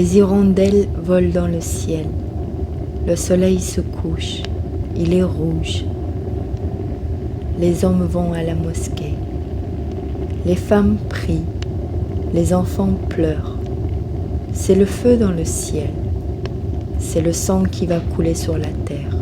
Les hirondelles volent dans le ciel. Le soleil se couche, il est rouge. Les hommes vont à la mosquée. Les femmes prient, les enfants pleurent. C'est le feu dans le ciel. C'est le sang qui va couler sur la terre.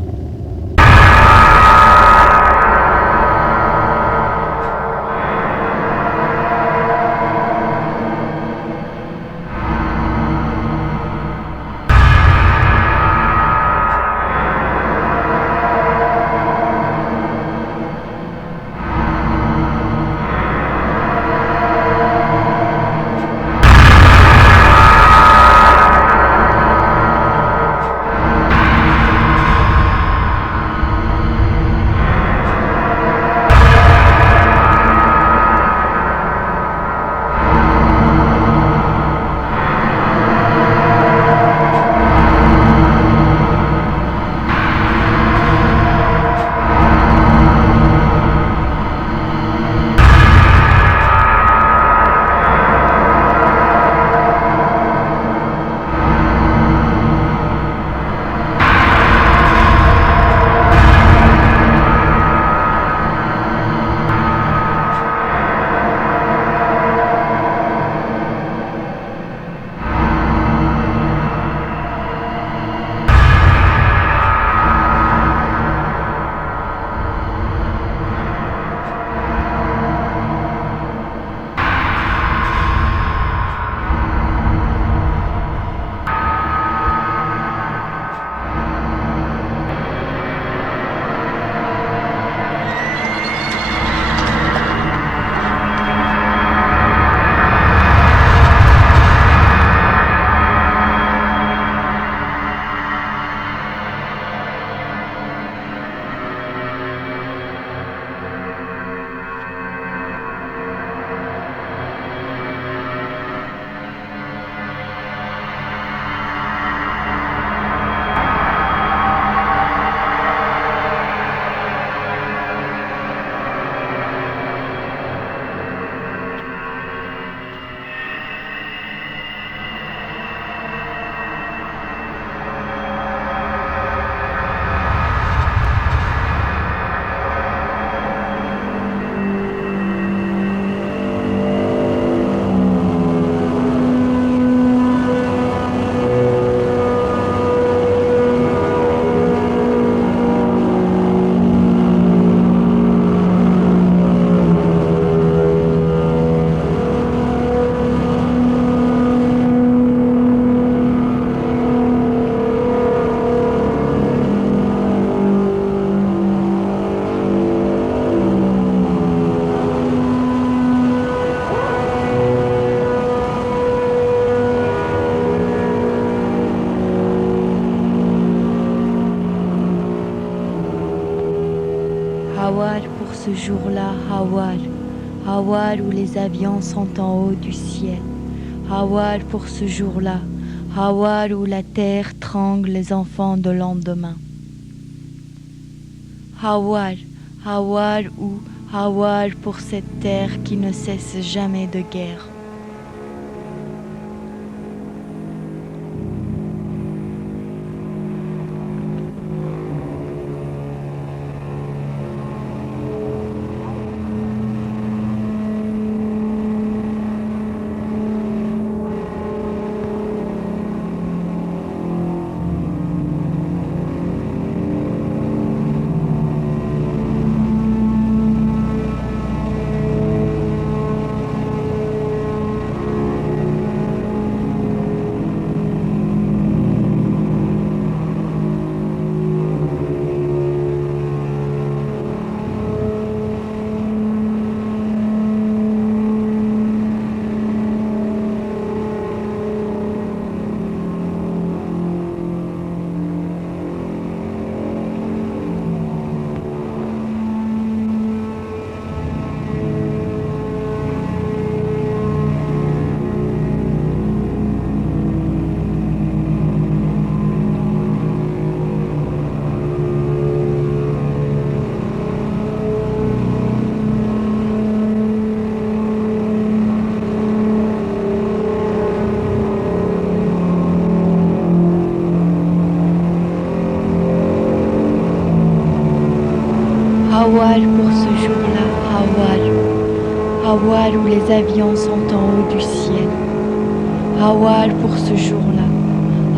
Hawar pour ce jour-là, Hawar, Hawar où les avions sont en haut du ciel. Hawar pour ce jour-là, Hawar où la terre trangle les enfants de lendemain. Hawar, Hawar où, Hawar pour cette terre qui ne cesse jamais de guerre. Hawal pour ce jour-là, Hawal. Hawal où les avions sont en haut du ciel. Hawal pour ce jour-là.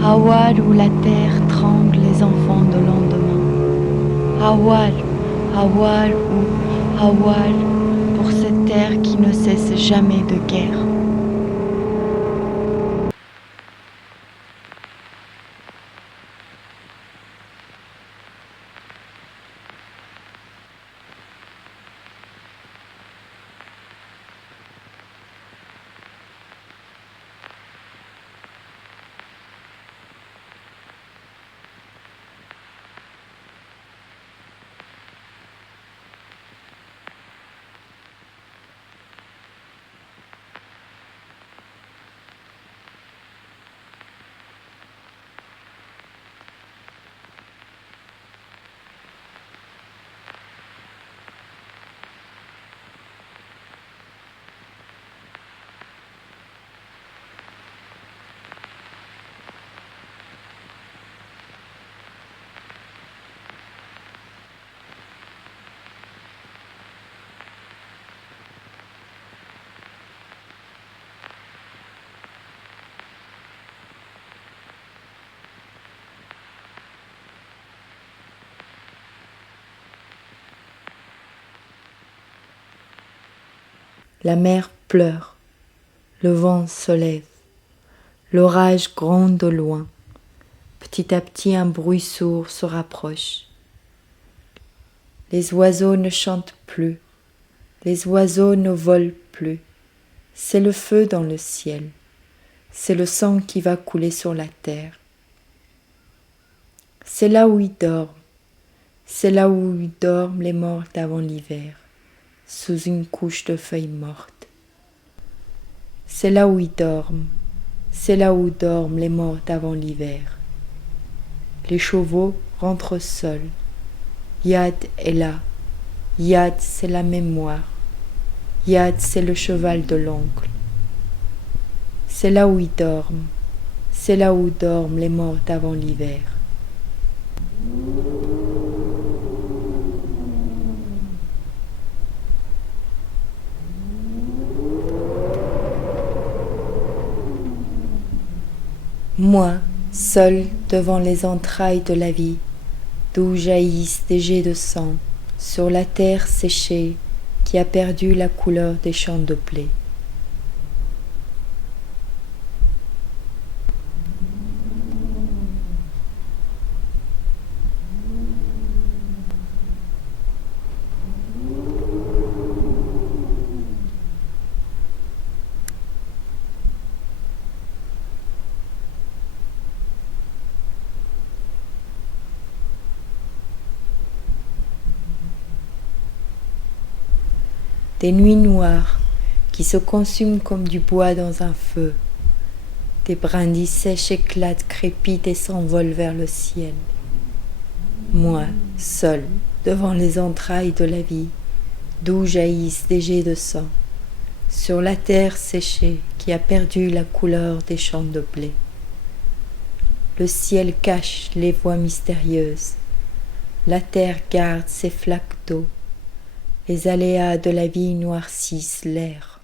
Hawal où la terre trangle les enfants de lendemain. Hawal, Hawal où, Hawal pour cette terre qui ne cesse jamais de guerre. La mer pleure, le vent se lève, l'orage gronde au loin, petit à petit un bruit sourd se rapproche. Les oiseaux ne chantent plus, les oiseaux ne volent plus, c'est le feu dans le ciel, c'est le sang qui va couler sur la terre. C'est là où ils dorment, c'est là où ils dorment les morts d'avant l'hiver, sous une couche de feuilles mortes. C'est là où ils dorment, c'est là où dorment les morts d'avant l'hiver. Les chevaux rentrent seuls. Yad est là. Yad, c'est la mémoire. Yad, c'est le cheval de l'oncle. C'est là où ils dorment, c'est là où dorment les morts d'avant l'hiver. Moi, seul devant les entrailles de la vie, d'où jaillissent des jets de sang, sur la terre séchée qui a perdu la couleur des champs de blé. Des nuits noires qui se consument comme du bois dans un feu. Des brindilles sèches éclatent, crépitent et s'envolent vers le ciel. Moi, seul, devant les entrailles de la vie, d'où jaillissent des jets de sang, sur la terre séchée qui a perdu la couleur des champs de blé. Le ciel cache les voies mystérieuses, la terre garde ses flaques d'eau, les aléas de la vie noircissent l'air.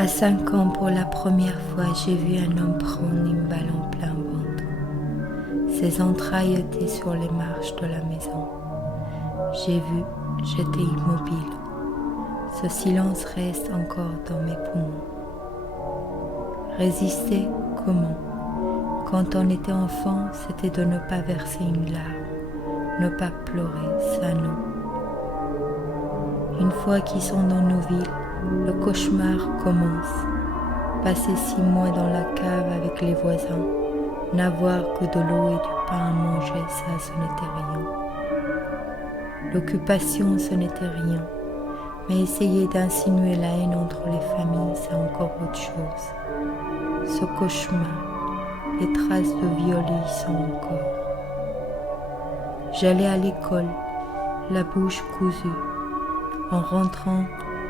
À 5 ans, pour la première fois, j'ai vu un homme prendre une balle en plein ventre. Ses entrailles étaient sur les marches de la maison. J'ai vu, j'étais immobile. Ce silence reste encore dans mes poumons. Résister, comment? Quand on était enfant, c'était de ne pas verser une larme, ne pas pleurer, ça non. Une fois qu'ils sont dans nos villes, le cauchemar commence. Passer 6 mois dans la cave avec les voisins, n'avoir que de l'eau et du pain à manger, ça ce n'était rien. L'occupation ce n'était rien, mais essayer d'insinuer la haine entre les familles, c'est encore autre chose. Ce cauchemar, les traces de viol y sont encore. J'allais à l'école, la bouche cousue. En rentrant,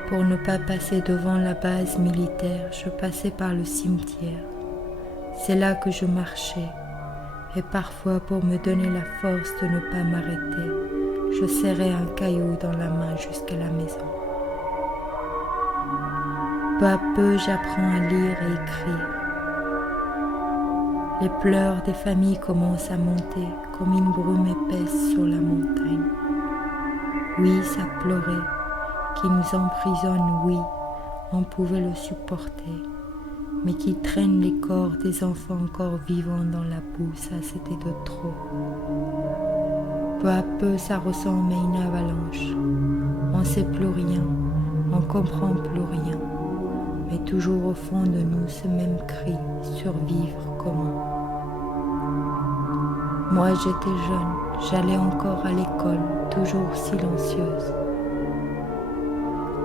pour ne pas passer devant la base militaire, je passais par le cimetière. C'est là que je marchais, et parfois pour me donner la force de ne pas m'arrêter, je serrais un caillou dans la main jusqu'à la maison. Peu à peu, j'apprends à lire et écrire. Les pleurs des familles commencent à monter comme une brume épaisse sur la montagne. Oui, ça pleurait. Qui nous emprisonne, oui, on pouvait le supporter, mais qui traîne les corps des enfants encore vivants dans la boue, ça c'était de trop. Peu à peu, ça ressemble à une avalanche. On ne sait plus rien, on ne comprend plus rien, mais toujours au fond de nous ce même cri, survivre comment? Moi j'étais jeune, j'allais encore à l'école, toujours silencieuse.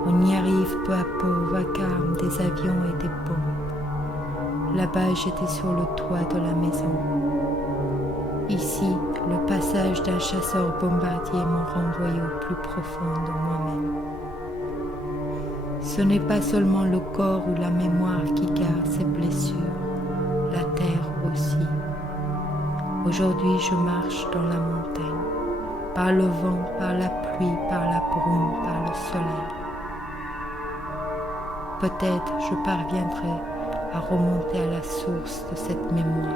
On y arrive peu à peu au vacarme des avions et des bombes. Là-bas, j'étais sur le toit de la maison. Ici, le passage d'un chasseur bombardier m'a renvoyé au plus profond de moi-même. Ce n'est pas seulement le corps ou la mémoire qui garde ces blessures, la terre aussi. Aujourd'hui, je marche dans la montagne, par le vent, par la pluie, par la brume, par le soleil. Peut-être je parviendrai à remonter à la source de cette mémoire.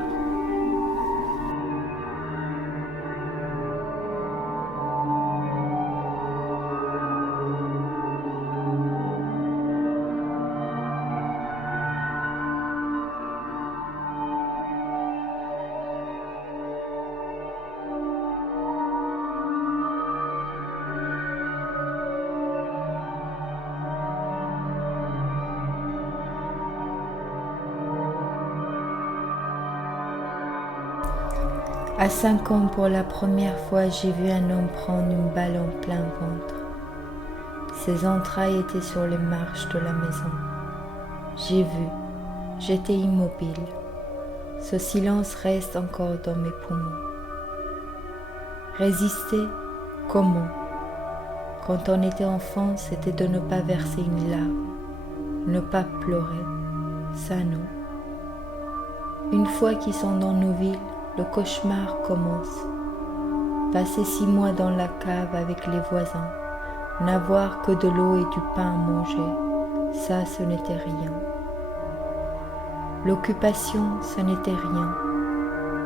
À 5 ans, pour la première fois, j'ai vu un homme prendre une balle en plein ventre. Ses entrailles étaient sur les marches de la maison. J'ai vu, j'étais immobile. Ce silence reste encore dans mes poumons. Résister, comment? Quand on était enfant, c'était de ne pas verser une larme, ne pas pleurer, ça non. Une fois qu'ils sont dans nos villes, le cauchemar commence. Passer 6 mois dans la cave avec les voisins, n'avoir que de l'eau et du pain à manger, ça ce n'était rien. L'occupation ce n'était rien,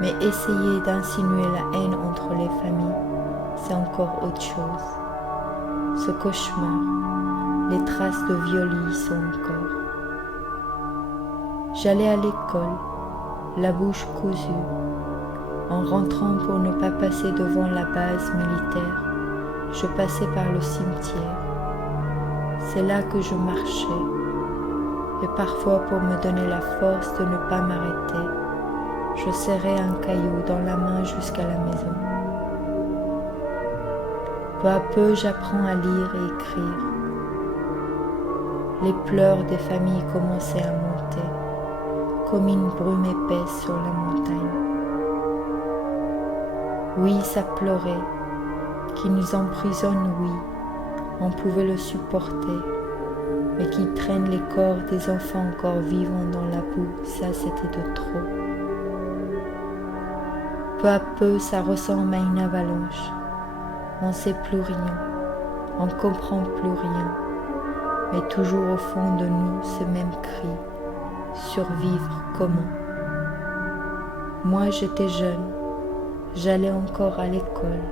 mais essayer d'insinuer la haine entre les familles, c'est encore autre chose. Ce cauchemar, les traces de viol y sont encore. J'allais à l'école, la bouche cousue. En rentrant pour ne pas passer devant la base militaire, je passais par le cimetière. C'est là que je marchais, et parfois pour me donner la force de ne pas m'arrêter, je serrais un caillou dans la main jusqu'à la maison. Peu à peu, j'apprends à lire et écrire. Les pleurs des familles commençaient à monter, comme une brume épaisse sur la montagne. Oui, ça pleurait, qui nous emprisonne, oui, on pouvait le supporter, mais qui traîne les corps des enfants encore vivants dans la boue, ça c'était de trop. Peu à peu, ça ressemble à une avalanche. On ne sait plus rien, on ne comprend plus rien, mais toujours au fond de nous ce même cri. Survivre comment? Moi j'étais jeune, j'allais encore à l'école,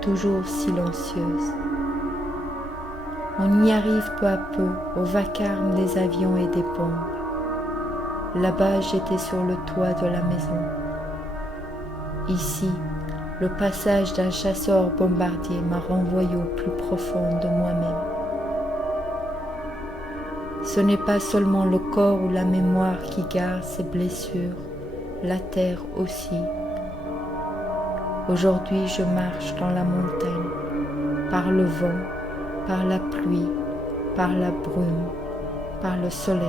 toujours silencieuse. On y arrive peu à peu au vacarme des avions et des bombes. Là-bas j'étais sur le toit de la maison. Ici, le passage d'un chasseur bombardier m'a renvoyé au plus profond de moi-même. Ce n'est pas seulement le corps ou la mémoire qui garde ses blessures, la terre aussi. Aujourd'hui, je marche dans la montagne, par le vent, par la pluie, par la brume, par le soleil.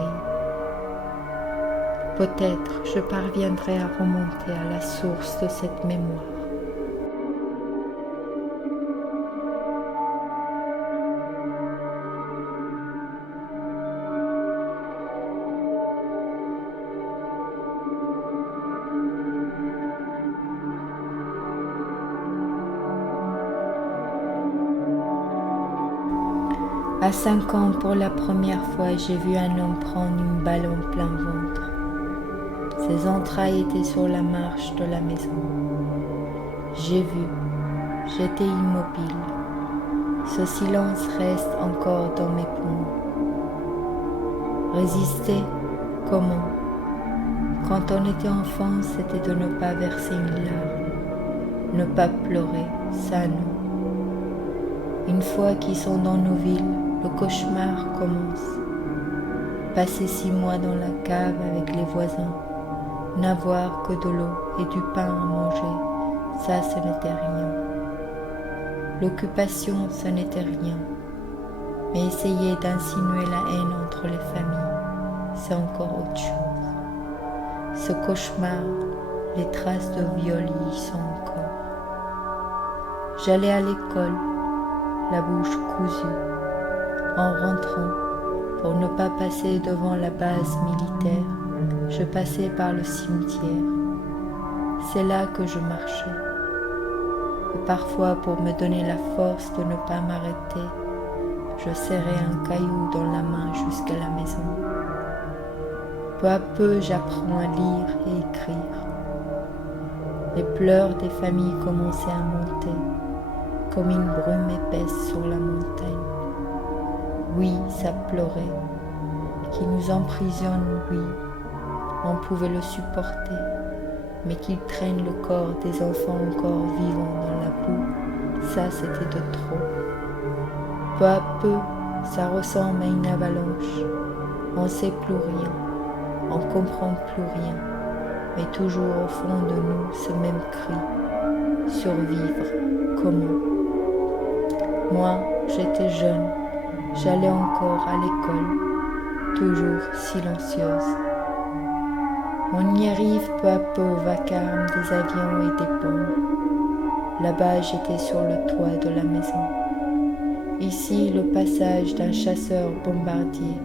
Peut-être je parviendrai à remonter à la source de cette mémoire. À 5 ans, pour la première fois, j'ai vu un homme prendre une balle en plein ventre. Ses entrailles étaient sur la marche de la maison. J'ai vu, j'étais immobile. Ce silence reste encore dans mes poumons. Résister, comment? Quand on était enfant, c'était de ne pas verser une larme, ne pas pleurer, ça non. Une fois qu'ils sont dans nos villes, le cauchemar commence. Passer 6 mois dans la cave avec les voisins, n'avoir que de l'eau et du pain à manger, ça ce n'était rien. L'occupation, ce n'était rien. Mais essayer d'insinuer la haine entre les familles, c'est encore autre chose. Ce cauchemar, les traces de viol y sont encore. J'allais à l'école, la bouche cousue. En rentrant, pour ne pas passer devant la base militaire, je passais par le cimetière. C'est là que je marchais. Et parfois, pour me donner la force de ne pas m'arrêter, je serrais un caillou dans la main jusqu'à la maison. Peu à peu, j'apprends à lire et écrire. Les pleurs des familles commençaient à monter, comme une brume épaisse sur la montagne. Oui, ça pleurait, qui nous emprisonne, oui, on pouvait le supporter, mais qu'il traîne le corps des enfants encore vivants dans la boue, ça c'était de trop. Peu à peu, ça ressemble à une avalanche, on ne sait plus rien, on ne comprend plus rien, mais toujours au fond de nous ce même cri, survivre, comment? Moi, j'étais jeune, j'allais encore à l'école, toujours silencieuse. On y arrive peu à peu au vacarme des avions et des bombes. Là-bas, j'étais sur le toit de la maison. Ici, le passage d'un chasseur bombardier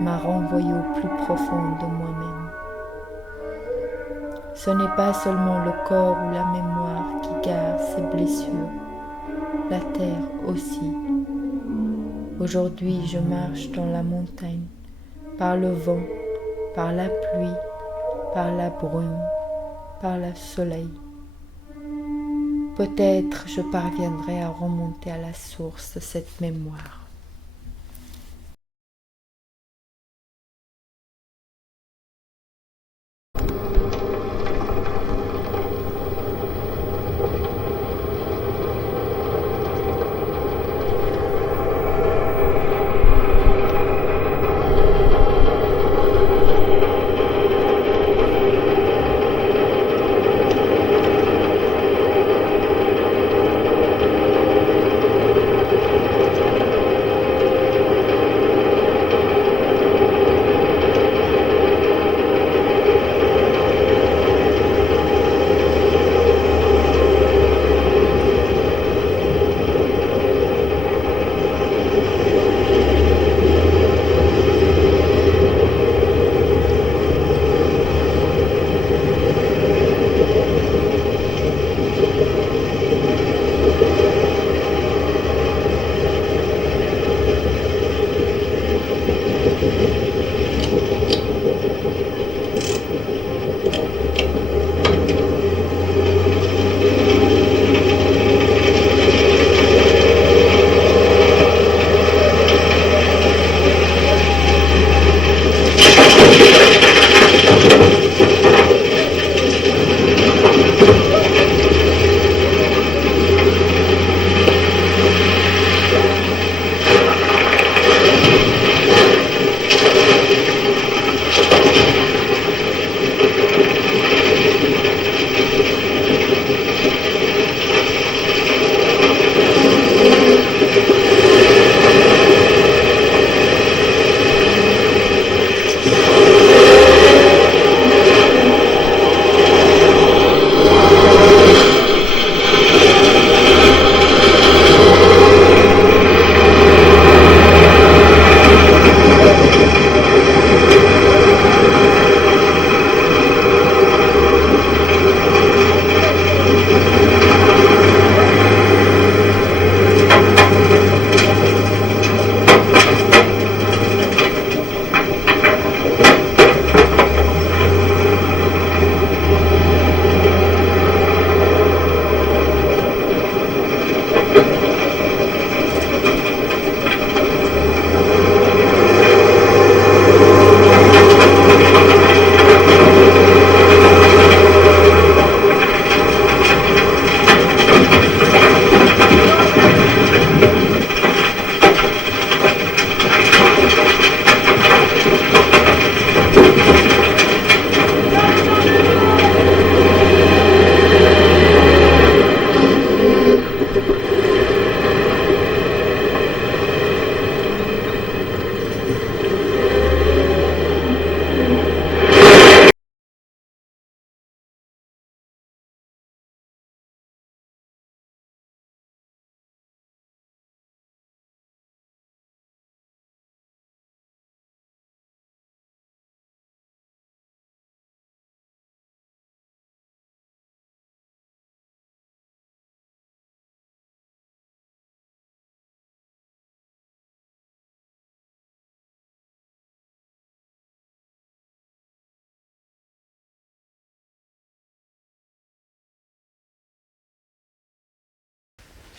m'a renvoyé au plus profond de moi-même. Ce n'est pas seulement le corps ou la mémoire qui garde ses blessures, la terre aussi. Aujourd'hui, je marche dans la montagne, par le vent, par la pluie, par la brume, par le soleil. Peut-être je parviendrai à remonter à la source de cette mémoire.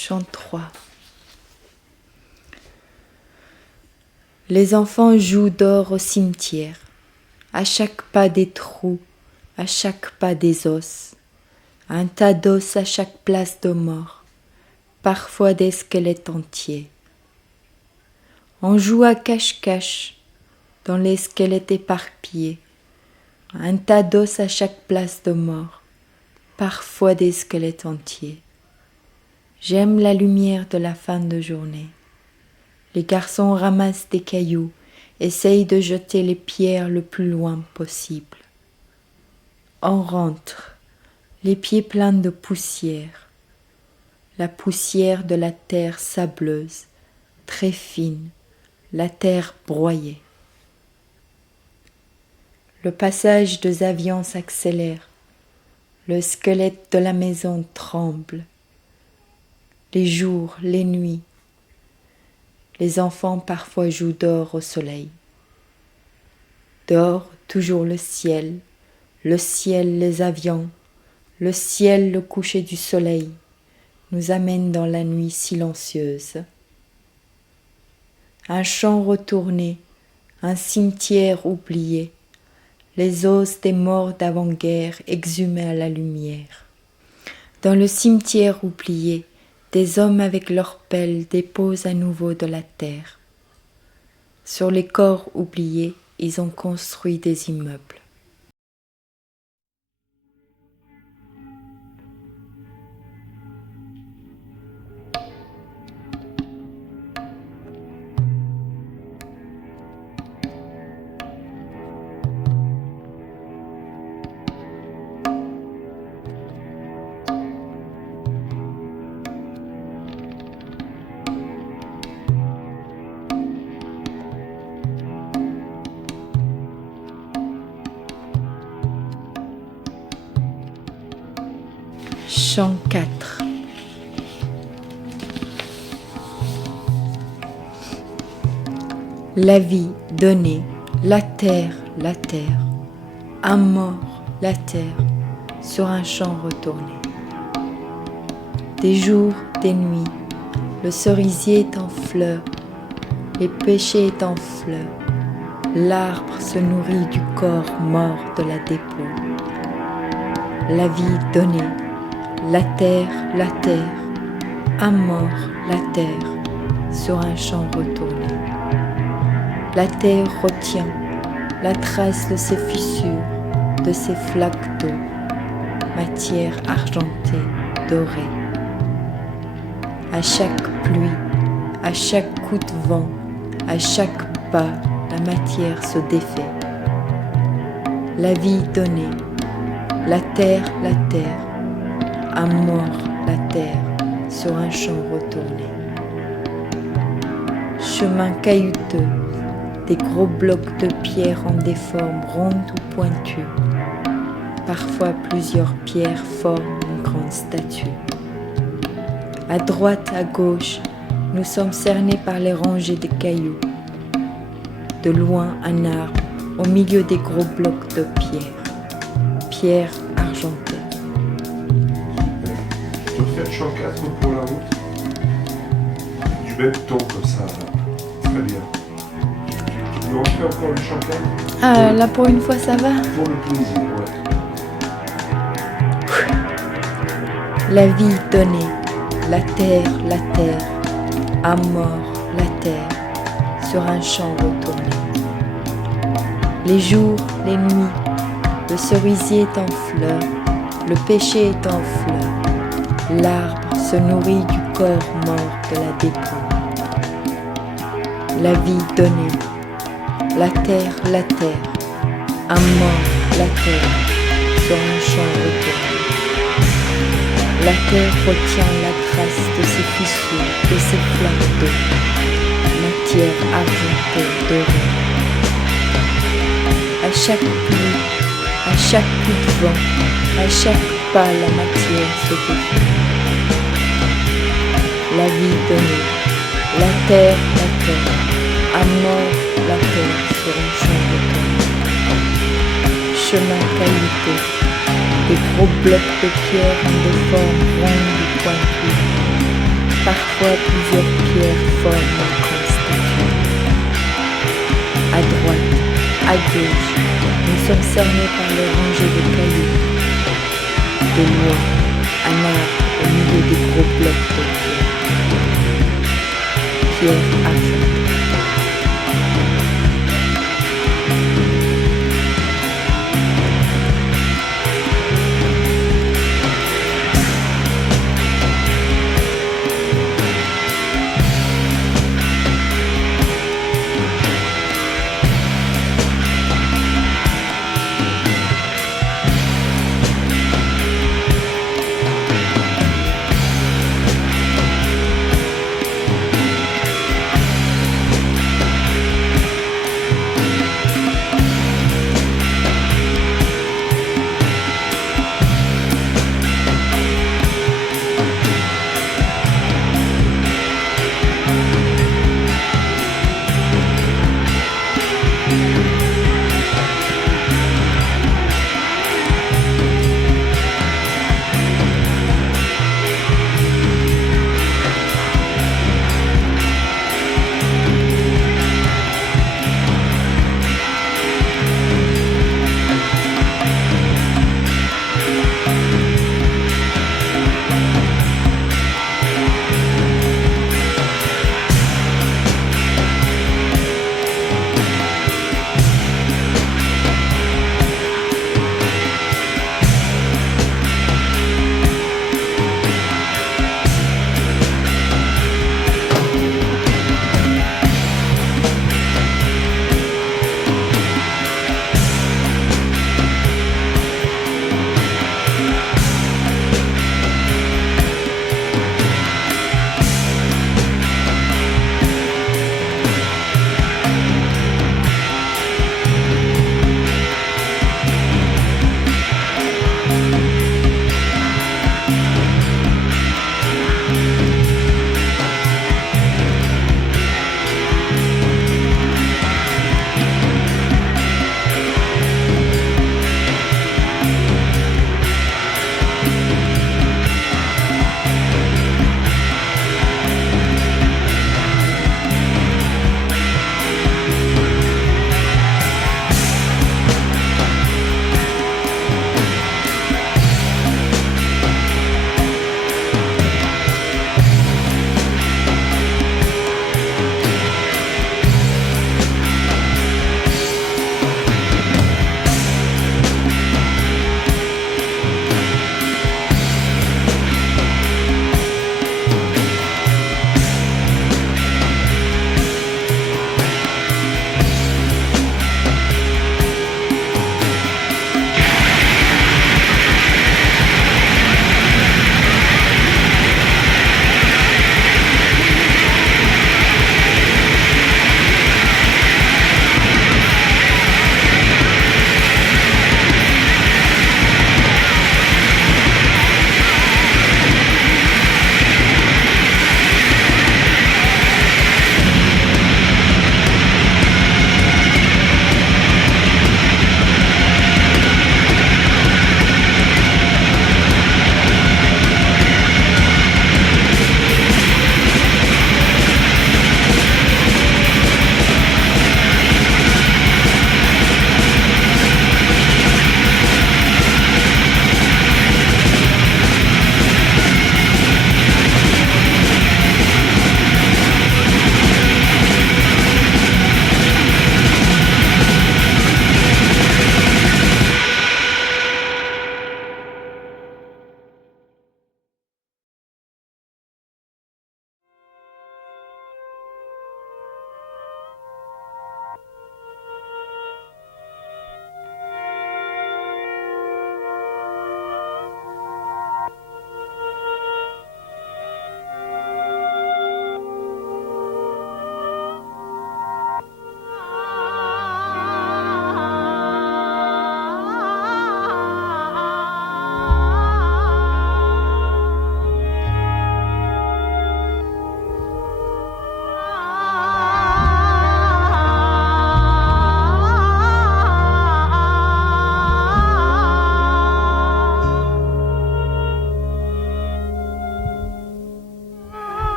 Chant 3. Les enfants jouent dehors au cimetière, à chaque pas des trous, à chaque pas des os, un tas d'os à chaque place de mort, parfois des squelettes entiers. On joue à cache-cache dans les squelettes éparpillés, un tas d'os à chaque place de mort, parfois des squelettes entiers. J'aime la lumière de la fin de journée. Les garçons ramassent des cailloux, essayent de jeter les pierres le plus loin possible. On rentre, les pieds pleins de poussière, la poussière de la terre sableuse, très fine, la terre broyée. Le passage des avions s'accélère, le squelette de la maison tremble. Les jours, les nuits, les enfants parfois jouent dehors au soleil. Dehors, toujours le ciel, les avions, le ciel, le coucher du soleil, nous amène dans la nuit silencieuse. Un champ retourné, un cimetière oublié, les os des morts d'avant-guerre exhumés à la lumière. Dans le cimetière oublié, des hommes avec leurs pelles déposent à nouveau de la terre. Sur les corps oubliés, ils ont construit des immeubles. Chant 4. La vie donnée, la terre, un mort, la terre, sur un champ retourné. Des jours, des nuits, le cerisier est en fleurs, les pêchers est en fleurs, l'arbre se nourrit du corps mort de la dépôt. La vie donnée, la terre, un mort, la terre, sur un champ retourné. La terre retient la trace de ses fissures, de ses flaques d'eau, matière argentée, dorée. À chaque pluie, à chaque coup de vent, à chaque pas, la matière se défait. La vie donnée, la terre, un mort, la terre, sur un champ retourné. Chemin caillouteux, des gros blocs de pierre en des formes rondes ou pointues. Parfois plusieurs pierres forment une grande statue. À droite, à gauche, nous sommes cernés par les rangées de cailloux. De loin, un arbre, au milieu des gros blocs de pierre argentée. Je vais faire chant 4 pour la route. Du même ton comme ça. Très bien. Tu veux en faire encore le chant 4 ? Ah, là pour une fois ça va. Pour le plaisir, ouais. La vie donnée, la terre, un mort, la terre, sur un champ retourné. Les jours, les nuits, le cerisier est en fleurs, le pêcher est en fleurs, l'arbre se nourrit du corps mort de la dépôt. La vie donnée, la terre, un mort, la terre, sur un champ retourné. La terre retient la trace de ses fissures, de ses flaques d'eau, matière argentée, dorée. À chaque pluie, à chaque coup de vent, à chaque pas, la matière se défait. La vie donnée, la terre, à mort, la terre, sur un champ retourné. Chemin caillouteux, des gros blocs de pierre en des formes rondes ou pointues. Parfois plusieurs pierres forment un grand statue. À droite, à gauche, nous sommes cernés par les rangées de cailloux. De loin, un arbre au milieu des gros blocs de pierre. Pierre à fond.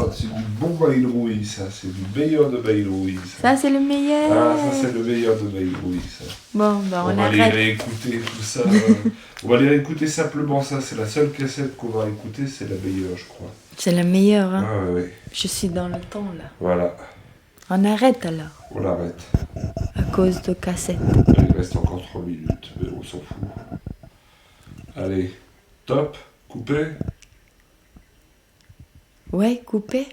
meilleur, c'est du bon Bail Rouy, ça. C'est du meilleur de Bail Rouy, ça. Ça, c'est le meilleur. Ah, ça, c'est le meilleur de Bail Rouy, ça. Bon, ben On on va aller arrête. réécouter tout ça. On va aller réécouter simplement ça. C'est la seule cassette qu'on va écouter, c'est la meilleure, je crois. C'est le meilleur, hein. Ah, ouais. Je suis dans le temps, là. Voilà, On arrête alors, on l'arrête. à cause de cassette. Il reste encore 3 minutes, mais on s'en fout. Allez, top, coupé. Ouais, coupé.